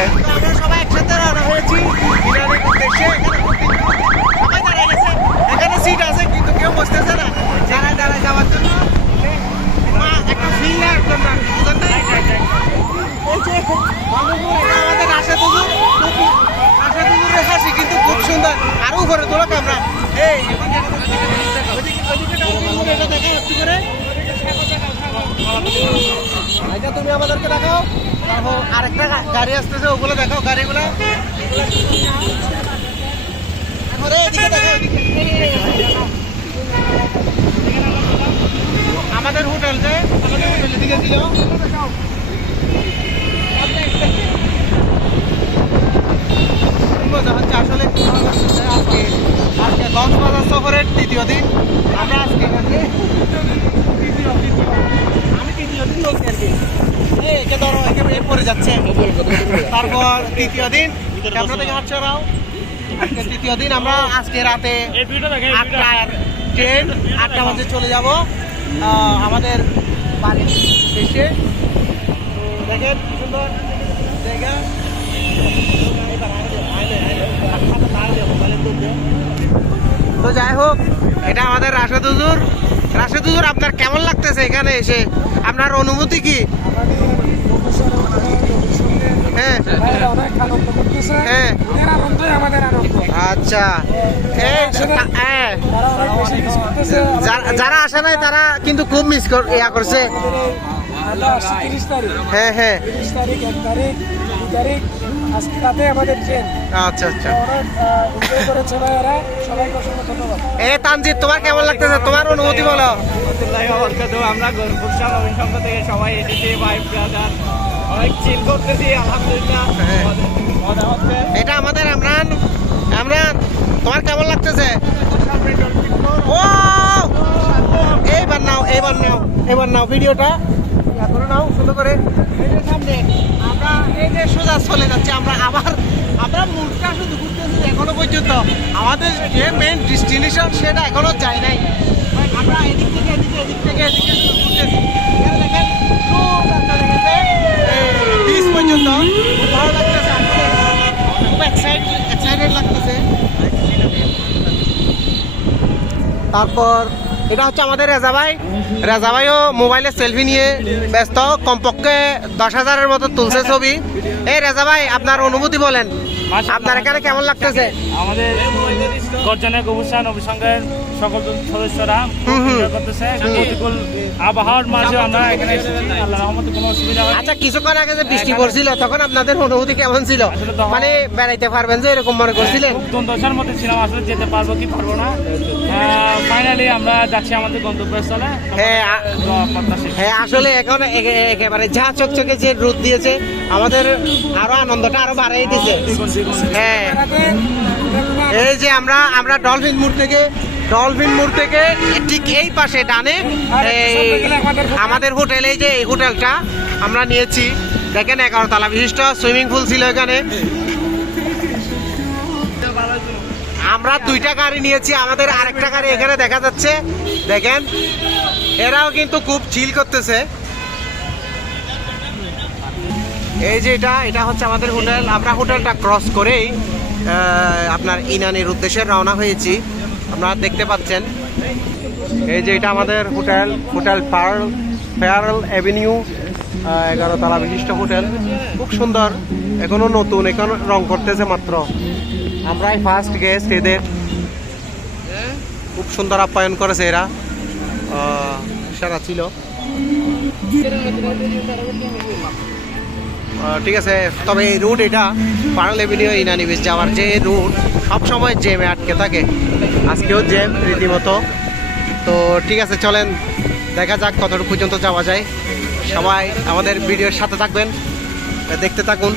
ওকে আমরা সবাই একসাথে রওনা হয়েছি ইরানের উদ্দেশ্যে। সবাই দাঁড়িয়ে গেছে, এখানে সিট আছে কিন্তু কেউ বসতেছে না যারা যাওয়ার জন্য। একটা ফিল একদম বুঝেন না। এই যে আমাদের রাশেদুজুর হাসি কিন্তু খুব সুন্দর। আরো উপরে তোলা ক্যামেরা। এই এটা তুমি আমাদেরকে দেখাও, তারপর আরেকটা গাড়ি আসতেছে ওগুলো দেখাও গাড়িগুলো। এদিকে দেখাও, আমাদের হোটেল যে আমাদের হোটেলের দিকে ছিল। মজা হচ্ছে আসলে আজকে কক্সবাজার সফরের তৃতীয় দিন। আমরা আজকে আমি তৃতীয় দিন বলছি আর কি। একে ধরো একে পরে যাচ্ছে। তারপর তৃতীয় দিন ক্যামেরা থেকে হাত সরাও। আজকে তৃতীয় দিন আমরা আজকে রাতে 8টার ট্রেন 8টা বাজে চলে যাব আমাদের বাড়ির দেশে। দেখেন কি সুন্দর জায়গা। তো যাই হোক, এটা আমাদের রাশেদুজুর। রাশেদুজুর, আপনার কেমন লাগতেছে এখানে এসে? আপনার অনুভূতি কি? হ্যাঁ হ্যাঁ, আচ্ছা। যারা আসে নাই তারা কিন্তু খুব মিস করছে। হ্যাঁ হ্যাঁ, আচ্ছা আচ্ছা। এ তানজিৎ, তোমার কেমন লাগতেছে? তোমার অনুভূতি বলো। আমরা গুলশান অভিসংঘ থেকে সবাই এসেছি, ভাই ব্রাদার, অনেক চিল করতেছি, আলহামদুলিল্লাহ। এটা আমাদের আমরান। আমরান, তোমার কেমন লাগতেছে? ও এইবার নাও, এইবার নাও, এবার নাও ভিডিওটা করে নাও সুন্দর করে। সামনে আমরা এই যে সোজা চলে যাচ্ছি আমরা মুখটা শুধু ঘুরতেছি এখনো পর্যন্ত। আমাদের যে মেন ডেস্টিনেশন সেটা এখনো যায় নাই। আমরা এদিক থেকে এদিকে শুধু ঘুরতেছি। এখানে দেখেন বিচ পর্যন্ত খুব ভালো লাগতেছে। খুব এক্সাইটেড লাগতেছে। তারপর এটা হচ্ছে আমাদের রেজা ভাই। রেজা ভাইও মোবাইলে সেলফি নিয়ে ব্যস্ত, কমপক্ষে 10,000-এর মতো তুলছে ছবি। এই রেজা ভাই, আপনার অনুভূতি বলেন, আপনার এখানে কেমন লাগতেছে? আমাদের গর্জনের গুলশান অভিসংঘের সকল সদস্যরা করতেছে প্রতিকূল আবহাওয়ার মাঝে আমরা এখানে এসেছি। আল্লাহর রহমতে কোনো অসুবিধা হয়নি। আচ্ছা, কিছুক্ষণ আগে যে বৃষ্টি পড়ছিল তখন আপনাদের অনুভূতি কেমন ছিল? মানে বেড়াইতে পারবেন যে এরকম মনে করছিলেন? খুব দুর্দশার মধ্যে ছিলাম, আসলে যেতে পারবো কি পারবো না। ফাইনালি আমরা যাচ্ছি আমাদের গন্তব্যস্থলে। হ্যাঁ, আসলে এখন একেবারে যা চকচকে যে রোদ দিয়েছে আমাদের আরো আনন্দটা আরো বাড়াই দিয়েছে। হ্যাঁ, এই যে আমরা ডলফিন মোড় থেকে ঠিক এই পাশে ডানে আমাদের হোটেল, এই যে এই হোটেলটা আমরা নিয়েছি। দেখেন 11 তলা বিশিষ্ট, সুইমিং পুল ছিল এখানে। আমরা 2টা গাড়ি নিয়েছি, আমাদের আরেকটা গাড়ি এখানে দেখা যাচ্ছে। দেখেন, এরাও কিন্তু খুব চিল করতেছে। এই যে এটা হচ্ছে আমাদের হোটেল। আমরা হোটেলটা ক্রস করেই আপনার ইনানির উদ্দেশ্যে রওনা হয়েছি। আপনারা দেখতে পাচ্ছেন এই যে এটা আমাদের হোটেল পার্ল এভিনিউ, 11 তলা বিশিষ্ট হোটেল। খুব সুন্দর, এখনো নতুন, এখন রং করতেছে মাত্র। আমরাই ফার্স্ট গেস্ট এদের। খুব সুন্দর আপ্যায়ন করেছে এরা, সেরা ছিল। ঠিক আছে, তবে এই রুট এটা পার্ল এভিনিউ ইনানি বিচ যাওয়ার যে রুট সবসময় জ্যামে আটকে থাকে, আজকেও জ্যাম রীতিমতো। তো ঠিক আছে, চলেন দেখা যাক কতটুকু পর্যন্ত যাওয়া যায়। সবাই আমাদের ভিডিওর সাথে থাকবেন, দেখতে থাকুন।